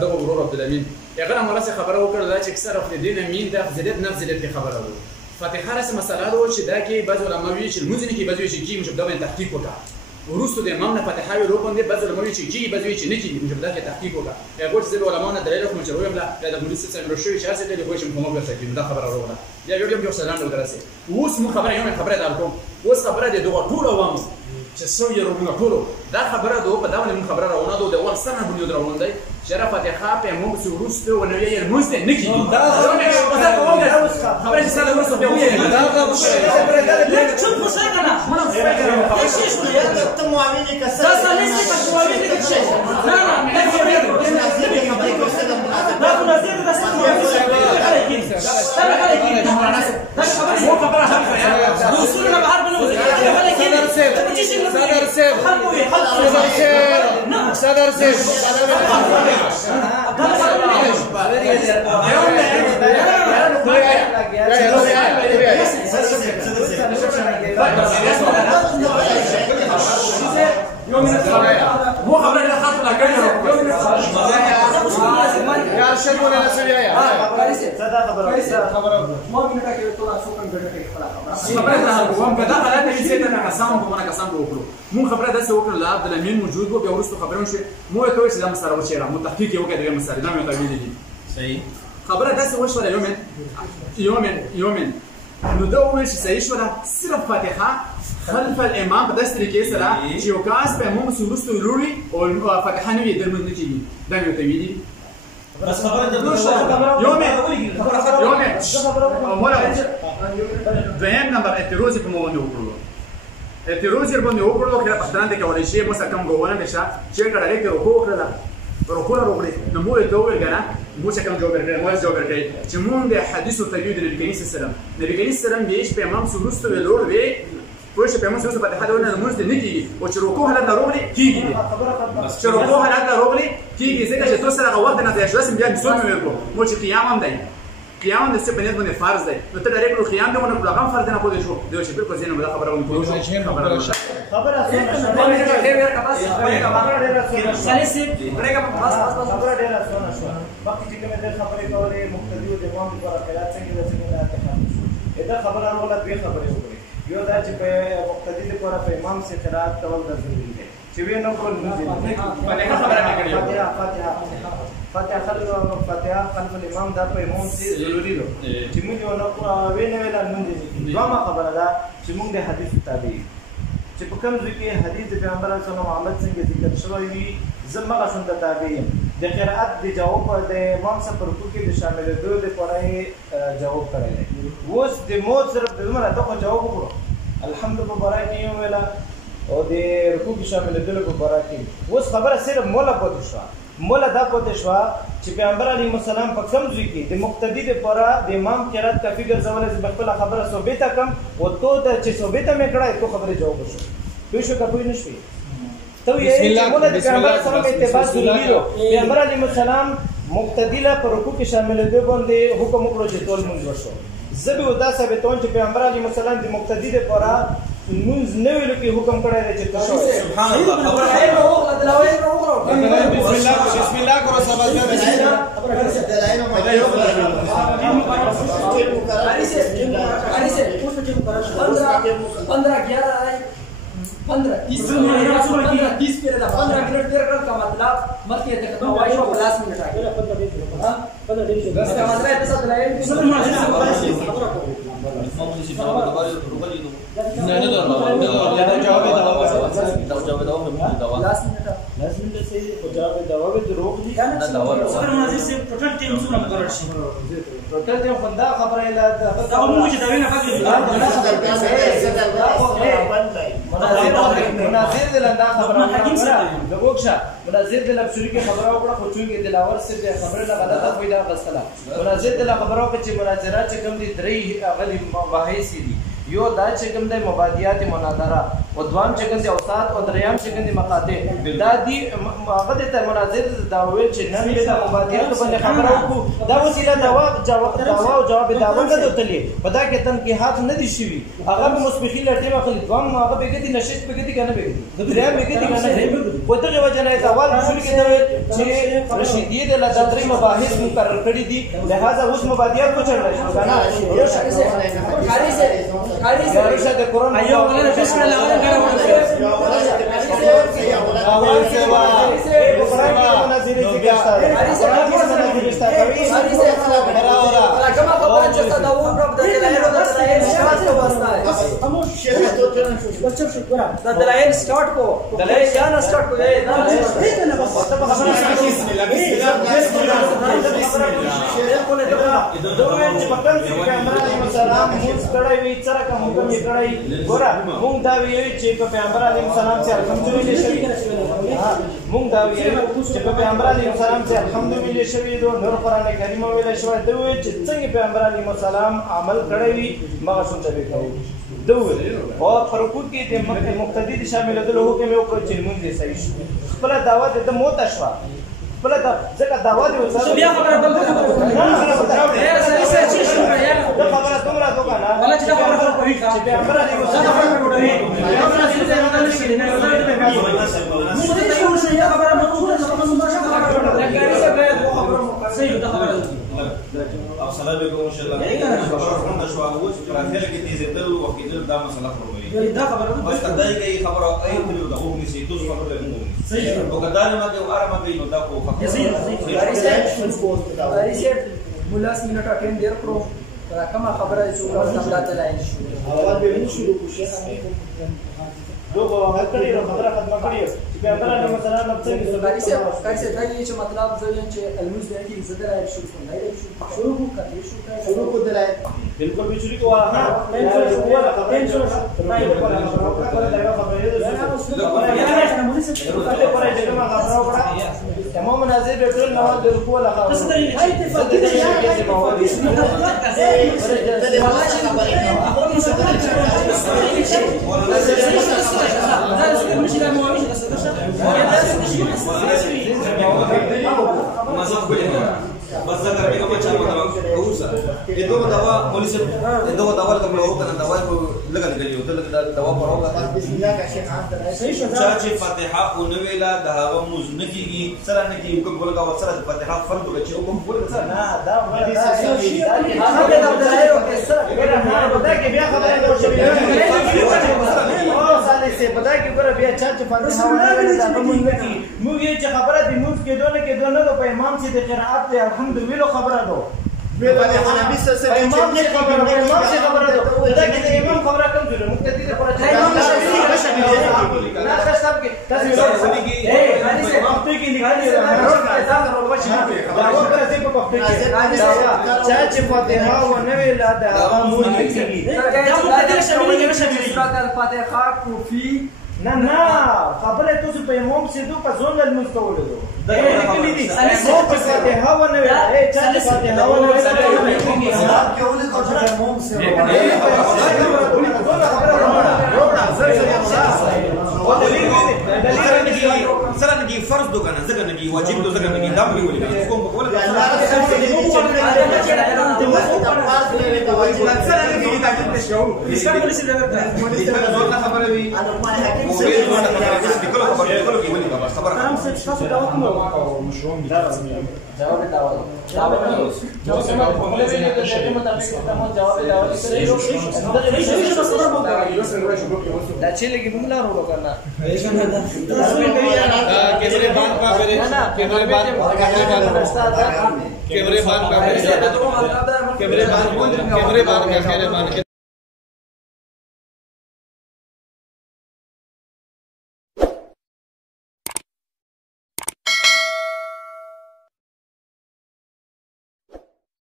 د غرور عبد الامین هغه مناسب خبره وکړه چې اکثر خپل دین امین د افضلیت نه افضلیت خبره وو فاتحه راس مسله ده چې دا کې بعض علماء وی چې موږ نه کې بعض وی چې کې مجبور د تحقیق وکړه ورسته د امام نه فاتحه وی روپندې بعض علماء وی چې کې بعض وی چې نه کې مجبور د تحقیق وکړه هغه چې د علماء نه دلیل کوم چې رویم لا د مولوی سره مرشوي چې اساس ته کوم کومه کوي دا خبره وروړه یا یو سلام درسه اوس مو خبره یو خبره درکوم اوس خبره د دوه ټول عوامو چې سو یې روونه ټولو دا خبره ده په داونه من خبره راونه ده د اول سنه بنیاد راونه دی شرف فاتحه په موږ چې ورسته و نو یې موږ ته نکی دا خبره چې سره ورسته به وي دا خبره ده څه څه څه کنه ته معاوني کسه دا څه نه څه معاوني کسه نه صدر سيف مو خبر لا خاطر لا كان يا ارشد ولا نسوي يا صدا خبر ما بنتا کې ټول څوک ګټه کوي خبره ده وم کدا حالت یې څه نه قسم کوم نه قسم وکړو مون خبره ده څه وکړه لا عبد الامین موجود وو بیا ورسته خبرونه شي مو ته چې دا مسره وشيره مو تحقیق یو کړی مسره دا مې ته ویلې دي صحیح خبره ده څه وشوله یومن نو دا وایي چې صحیح شوله صرف فاتحه خلف الامام په داسې طریقې سره چې یو کاس په موږ سورستو لوري او فاتحه نه وي درمن نه کیږي دا مې ته ویلې بس خبره ده دویم نمبر اعتراض په مو باندې وکړو اعتراض یې باندې وکړو چې پښتانه کې کولای شي مو سکم غوونه نشه چې کړه کې رکوع کړل رکوع وکړي نو مو ته ویل کنه مو سکم جوړ کړل مو جوړ کړل چې مونږ د حدیث او تجوید نبی کریم صلی الله علیه وسلم نبی کریم صلی الله علیه وسلم په امام سورستو لور وی پوه شو په موږ سره په حدا ونه موږ دې نه کیږي او چې رکوع حالت راغلي کیږي چې رکوع حالت راغلي کیږي ځکه چې تاسو سره وخت نه دی شوسم بیا مسول مې وکړو مو چې قیام هم دی قیام د څه په نیت باندې فرض دی نو ته ډایرکټ قیام دی ونه هغه فرض نه کولی شو دوی چې بالکل زینو دا خبره ونه کوو خبره یو دا چې په مقتدی لپاره په امام سي قرات کول د ضروري دی چې وینو کول فاتحه خبره نه کړی فاتحه خلف الامام دا په امام سي ضروري دی چې موږ نو وینو ویل نن دي دوه خبره ده چې موږ د حدیث تابع چې په کوم ځای کې حدیث د پیغمبر صلی الله علیه وسلم څنګه ذکر شوی وي زمغه څنګه تابع یم د قرات د جواب د امام سره پر کو کې د شامل دوه د پرای جواب کړی دی اوس د موت صرف د عمر ته جواب وکړو الحمدلله برکې یو ویلا او د رکوع کې شامل دل په برکې اوس خبره صرف مولا پوت شو مولا دا پوت شو چې پیغمبر علیه السلام په کوم ځای کې د مقتدی لپاره د امام قرات کافي ګرځول چې خپل خبره ثابته کم او ته چې ثابته مې کړای ته خبره جواب وشو دوی شو کپوی نشوي ته یې مولا د پیغمبر سره اتباع ضروري دی پیغمبر علیه السلام مقتدی له په رکوع کې شاملېدو باندې حکم وکړو چې ټول مونځ وشو. زه به دا ثابتوم چې پیغمبر علیه السلام د مقتدي دپاره مونځ نه ویلو کې حکم کړی دی چې ته شوی. سبحان الله خبره بسم الله کرو سبا مناظر د لبشوري کې خبره وکړه خو چونکې دلاور صرف خبره له غلطه پیدا غسله مناظر د خبره وکړه چې مناظرات چې کوم دي درې غلي مباحث دي یو دا چې کوم د مبادیات مناظره او دوام چې کوم دي اوسات او دريام چې کوم دي مقاطع دا دي هغه د مناظر دا ویل چې نن د مبادیات باندې خبره وکړو دا وسیله دوا او جواب دا ورته تللی په دا کې تنقیحات نه دي شوي هغه مسبقي لټه واخلي دوام هغه بګتی نشست بګتی کنه بګتی دريام بګتی کنه په دغه وجه نه اول اصول کې دا چې رشیدیه د لدرې مباحث مقرر کړی دي لہذا اوس مبادیات کو چل رہی ہے نا یو خالی سے قرآن ایو ولا بسم الله دلائل سٹارٹ کو دلائل کیا نہ سٹارٹ کو مونږ دا ویل چې په پیغمبر علیه السلام چې الحمدلله شوی مونږ دا ویل چې په پیغمبر علیه السلام چې الحمدلله شوی دو نور قران کریم ویل شوی دی چې څنګه پیغمبر علیه السلام عمل کړی وي ما څنګه به کوو دوه او فرقو کې د مقتدی شامل دي له حکم یو کړ چې مونږ یې صحیح شو خپل دعوت د موت اشوا خپل ځکه دعوت یو څه بیا خبره بل خبره تمرا دوکانا ولا چې خبره کوي چې پیغمبر علیه السلام السلام علیکم ان شاء الله خبره شو هغه چې په اخر کې تیزه تل وخت دا مسله خبروي دا خبره بس کدای کی خبره اي تل دا هو نشي دوه خبره له موږ صحیح او کدان ما کې ارما کوي نو دا کو فقط صحیح ریسیټ مولا سمینټ اټینډ ډیر کړو دا کومه خبره چې ورته دا دلایل شو اول به شروع کو شیخ دوه هکړي خبره ختم کړی چې پیغمبر علیه السلام څنګه کارسه دا چې مطلب ځین چې الموز دی چې زده راځي شروع کو دلایل بالکل به شروع کو ها تمام مناظر به ټول نواد د رکوع له خبره بس ذکر به کوم چا مطلب اوسه دغه دوا پولیس دغه دوا کوم له وکړه دوا کو لګل غلیو دغه دوا پروګه بسم الله کا شیخ چې فاتحه او نو ویلا د هغه موز نکیږي سره نکی کوم ګولګه وسره فاتحه فرض چې کوم ګول سره نه دا پتا کې بیا خبره ده شوی او ساله سي پتا کې ګره بیا چې فاتحه موږ یې چې خبره دي موږ کې دونه په امام چې د قرائت ته الحمدلله خبره ده به باندې حنبي سره امام چې خبره ده دا کې د امام خبره کوم جوړه مقتدی ده پر امام نه سب کې تاسو ورته کې وخت کې لیکلي ده دا وروښه دا ورته په وخت کې چې فاتحه و نه ویلا دا موږ کېږي دا مقتدی شامل کې شامل فاتحه کوفی نه خبره تاسو په امام سیدو په ځون المستول دو دا لیکلي دي امام په فاتحه و نه ویلا چې فاتحه و نه ویلا کې ولې کوم امام سیدو سره نگی فرض فرض دو کنه ځکه نه واجب دو ځکه نه دا په ولې کوم په ولا خبره وي دا چې لګي موږ لارو وکړه कैमरे बांध पा करे कैमरे बांध कैमरे बांध कैमरे बांध